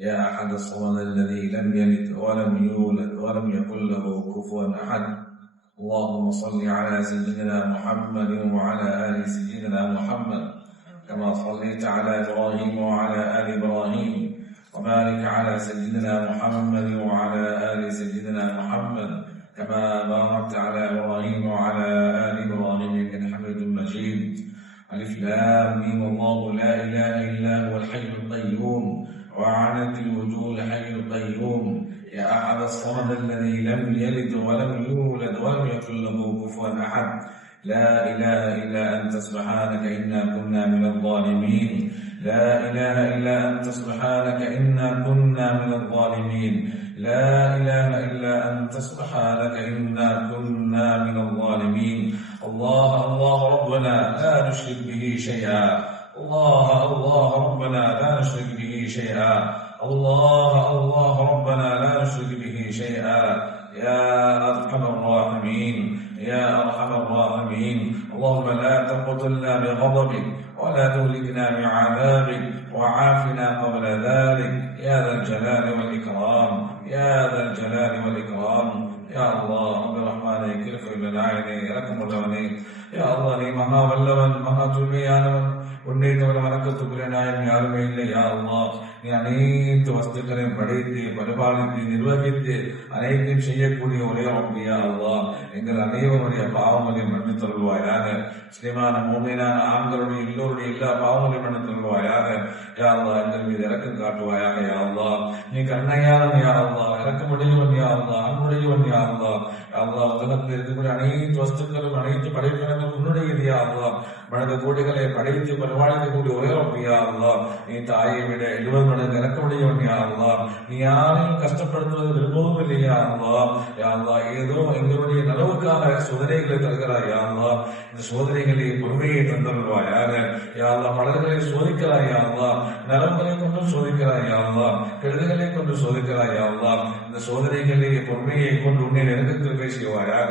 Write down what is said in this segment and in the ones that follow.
يا أحد الصمد الذي لم يلد ولم يولد ولم يكن له كفوا أحد. اللهم صل على سيدنا محمد وعلى آل سيدنا محمد كما صليت على إبراهيم وعلى آل إبراهيم وبارك على سيدنا محمد وعلى آل سيدنا محمد كما باركت على إبراهيم وعلى آل إبراهيم إنك حميد مجيد. ألف لام الله لا إله إلا وعنت الوجوه الحي القيوم. يا أحد الصمد الذي لم يلد ولم يولد ولم يكن له كفوا أحد. لا إله إلا أنت سبحانك إنا كنا من الظالمين. لا إله إلا أنت سبحانك إنا كنا من الظالمين. لا إله إلا أنت سبحانك إنا كنا من الظالمين. الله الله ربنا لا نشرك به شيئا. الله الله ربنا لا نشرك به شيئا. الله الله ربنا لا نشرك به شيئا. يا أرحم الراحمين يا أرحم الراحمين. اللهم لا تقتلنا بغضبك ولا تهلكنا بعذابك وعافنا قبل ذلك. يا ذا الجلال والإكرام يا ذا الجلال والإكرام. يا الله برحمانك ارفع بالعين لكم الغني யா அல்லாஹ் நீ மகா வல்லவன் மகா தூய்மையானவன். உன்னை தவிர வணக்கத்துக்குரிய நாயம் யாருமே இல்லை. யா நீ அனைத்து வஸ்துக்களையும் படைத்து பரிபாலித்து நிர்வகித்து அனைத்தையும் செய்யக்கூடிய ஒரே ரப்பியா அல்லா எங்கள் அனைவருடைய பாவங்களையும் மன்னித்து தருள்வாயாக ஸ்ரீமான மூமையான ஆண்களுடைய எல்லோருடைய எல்லா பாவங்களையும் மன்னித்து தருள்வாயாக யா அல்லாஹ் எங்கள் மீது இறக்கம் காட்டுவாயாக யா அல்லாஹ். நீ கண்ணையானவன் யா இறக்க இறக்கமுடையவன் யா அல்லாஹ் அன்புடையவன் யா அல்லாஹ். யா உலகத்தில் இருக்கக்கூடிய அனைத்து வஸ்துக்களும் அனைத்து படைப்பினங்களும் உன்னுடையது யா மனது மனித கோடிகளை படைத்து பரவாழ்க்கக்கூடிய ஒரே ரப்பியா அல்லாஹ் நீ தாயை விட எழுபது மடங்கு இறக்கமுடையவன் யா அல்லாஹ் நீ யாரையும் கஷ்டப்படுத்துவது விரும்பவும் இல்லையா? அல்லாஹ் யா ஏதோ எங்களுடைய நலவுக்காக சோதனைகளை தருகிறாய். யா இந்த சோதனைகளை பொறுமையை தந்தருள்வாயாக யா அல்லாஹ் மலர்களை சோதிக்கிறாய். யா அல்லாஹ் கொண்டு சோதிக்கிறாய். யா அல்லாஹ் கொண்டு சோதிக்கிறாய். யா இந்த சோதனைகளை பொறுமையை கொண்டு உன்னை நெருக்கத்தில் பேசியவாயாக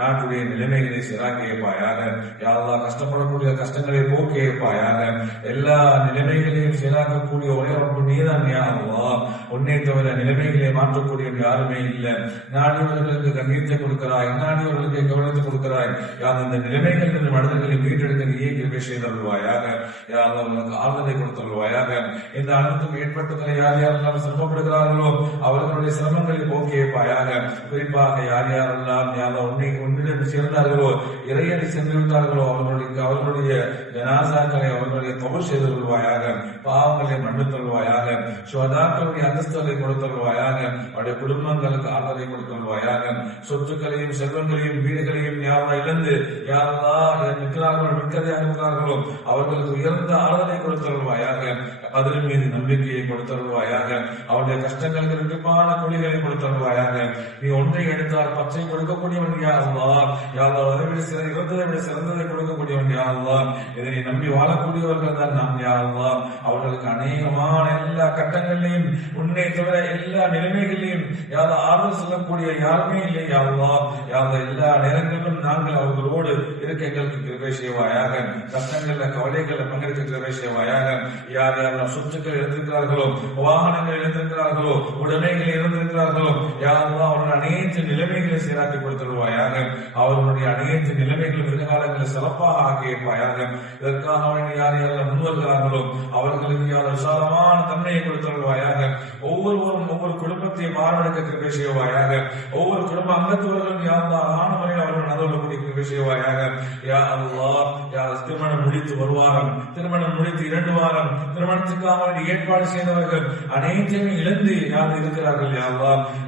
நாட்டுடைய நிலைமைகளை சிறாக்கியப்பா யா அல்லாஹ் கஷ்டப்படக்கூடிய கஷ்டங்களை யாரு எல்லா நிலைமைகளையும் சீராக்கக்கூடிய ஒரே ஒரு நீதான். உன்னை தவிர நிலைமைகளை மாற்றக்கூடியவர் யாருமே இல்லை. நாடியவர்களுக்கு கண்ணியத்தை கொடுக்கிறாய் நாடியவர்களுக்கு கவனத்தை கொடுக்கிறாய். யார் இந்த நிலைமைகள் மனிதர்களை மீட்டெடுக்க நீயே கிருபை செய்தருள்வாயாக யார் அவர்களுக்கு ஆறுதலை கொடுத்தருள்வாயாக இந்த அனைத்தும் ஏற்பட்டதில் யார் யாரெல்லாம் சிரமப்படுகிறார்களோ அவர்களுடைய சிரமங்களை போக்கியப்பாயாக குறிப்பாக யார் யாரெல்லாம் யார் உன்னை உன்னிடம் சேர்ந்தார்களோ இறையடி சென்று விட்டார்களோ அவர்களுடைய அவர்களுடைய ஜனாசாக்களை அவர்களுடைய தொகை செய்து கொள்வாயாக பாவங்களை மன்னித்தருள்வாயாக சுவதாக்களுடைய அந்தஸ்துகளை கொடுத்தருள்வாயாக அவருடைய குடும்பங்களுக்கு ஆதரவை கொடுத்தருள்வாயாக சொத்துக்களையும் செல்வங்களையும் வீடுகளையும் யாரெல்லாம் இழந்து யாரெல்லாம் நிற்கிறார்களோ மிக்கதை அனுப்புகிறார்களோ அவர்களுக்கு உயர்ந்த ஆதரவை கொடுத்தருள்வாயாக அதில் மீது நம்பிக்கையை கொடுத்தருள்வாயாக. அவருடைய கஷ்டங்களுக்கு இரட்டிப்பான கொடிகளை கொடுத்தருள்வாயாக. நீ ஒன்றை எடுத்தால் பச்சை கொடுக்கக்கூடியவன் யா யாரோ யாரா அதை விட சிற இறந்ததை விட சிறந்ததை கொடுக்கக்கூடியவன் யா இதனை நம்பி வாழக்கூடியவர்கள் தான் நாம் யா அவர்களுக்கு அநேகமான எல்லா கட்டங்களிலையும் உன்னை தவிர எல்லா நிலைமைகளிலும் யாரோ ஆர்வம் சொல்லக்கூடிய யாருமே இல்லை யா யாரோ எல்லா நேரங்களிலும் நாங்கள் அவர்களோடு இருக்க எங்களுக்கு கிருபை செய்வாயாக. கஷ்டங்கள்ல கவலைகளை பங்கெடுக்க கிருபை செய்வாயாக. யார் யாரெல்லாம் சொத்துக்கள் இருந்திருக்கிறார்களோ வாகனங்கள் இருந்திருக்கிறார்களோ உடைமைகள் இருந்திருக்கிறார்களோ யாரெல்லாம் அவருடைய அனைத்து நிலைமைகளை சீராக்கி கொடுத்துருவாயாக அவர்களுடைய அனைத்து நிலைமைகள் விருதுகாலங்களை சிறப்பாக ஆக்கியிருப்பாயாக இதற்காக அவர்கள் யார் யாரெல்லாம் முன்வருகிறார்களோ அவர்களுக்கு யார் விசாலமான தன்மையை கொடுத்துருவாயாக ஒவ்வொருவரும் ஒவ்வொரு குடும்பத்தையும் மாறவழைக்க கிருப்பை செய்வாயாக ஒவ்வொரு குடும்ப அங்கத்தவர்களும் யார் ஆன முறையில் அவர்கள் நதவக்கூடிய கிருபை செய்வாயாக. யா அல்லாஹ் யா திருமணம் முடித்து ஒரு வாரம் திருமணம் முடித்து இரண்டு வாரம் திருமணத்துக்காக ஏற்பாடு செய்தவர்கள் அனைத்தையும் இழந்து யார் இருக்கிறார்கள் யா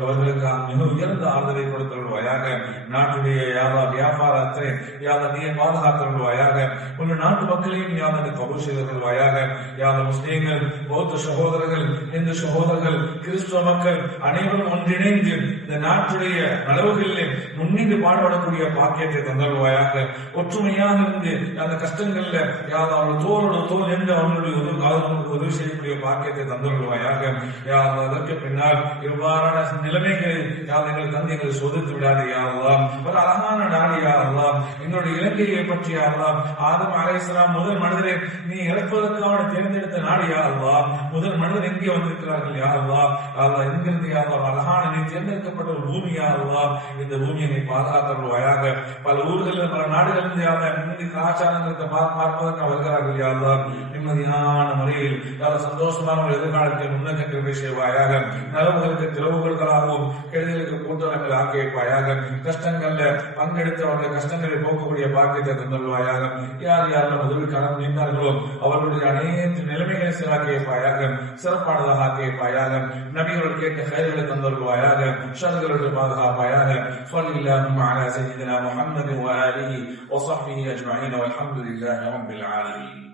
அவர்களுக்காக மிக உயர்ந்த ஆறுதலை கொடுத்தருள்வாயாக நாட்டுடைய யாரா வியாபாரத்தை யாத நீ பாதுகாத்தருள்வாயாக உங்கள் நாட்டு மக்களையும் யாதனை கபூர் செய்தருள்வாயாக யாத முஸ்லீம்கள் பௌத்த சகோதரர்கள் இந்து சகோதரர்கள் கிறிஸ்துவ மக்கள் அனைவரும் ஒன்றிணைந்து இந்த நாட்டுடைய அளவுகளில் முன்னின்று பாடுபடக்கூடிய பாக்கியத்தை தந்தருள்வாயாக ஒற்றுமையாக இருந்து அந்த கஷ்டங்கள்ல யார் அவர்கள் தோளோட தோல் என்று அவர்களுடைய உதவி அவர்களுக்கு உதவி செய்யக்கூடிய பாக்கியத்தை தந்தருள்வாயாக யார் அதற்கு பின்னால் இவ்வாறான நிலைமைகளை யார் எங்கள் எங்களை சோதித்து விடாது யாரெல்லாம் ஒரு அழகான நாடு யாரெல்லாம் எங்களுடைய இலங்கையை பற்றி யாரெல்லாம் ஆதம் அலைஸ்லாம் முதல் மனிதரை நீ இறப்பதற்காக தேர்ந்தெடுத்த நாடு யாரெல்லாம் முதல் மனிதர் எங்கே வந்திருக்கிறார்கள் யாரெல்லாம் யாரெல்லாம் எங்கிருந்து யாரெல்லாம் அழகான நீ தேர்ந்தெடுக்கப்பட்ட ஒரு பூமி யாரெல்லாம் இந்த பூமியை நீ பாதுகாத்தருள்வாயாக. பல ஊர்களில் பல நாடுகளில் யாரா இந்த கலாச்சாரங்களை பார்த்து பார்ப்பதற்கு வருகிறார்கள் யாரா நிம்மதியான முறையில் பல சந்தோஷமான ஒரு எதிர்காலத்தை முன்னேற்ற செய்வாயாக நலவுகளுக்கு திறவுகளாகவும் கெடுதலுக்கு கூட்டணங்கள் ஆக்கியப்பாயாக கஷ்டங்கள்ல பங்கெடுத்தவர்கள் கஷ்டங்களை போக்கக்கூடிய பாக்கியத்தை தந்தல்வாயாக யார் யார் உதவிக்காக நின்றார்களோ அவர்களுடைய அனைத்து நிலைமைகளை சீராக்கியப்பாயாக சிறப்பானதாக ஆக்கியப்பாயாக நபிகள் கேட்ட கைகளை தந்தல்வாயாக ஷதுகளுடைய பாதுகாப்பாயாக. சொல்லில்லாமல் செய்தனா முகமது وآله وصحبه أجمعين والحمد لله رب العالمين.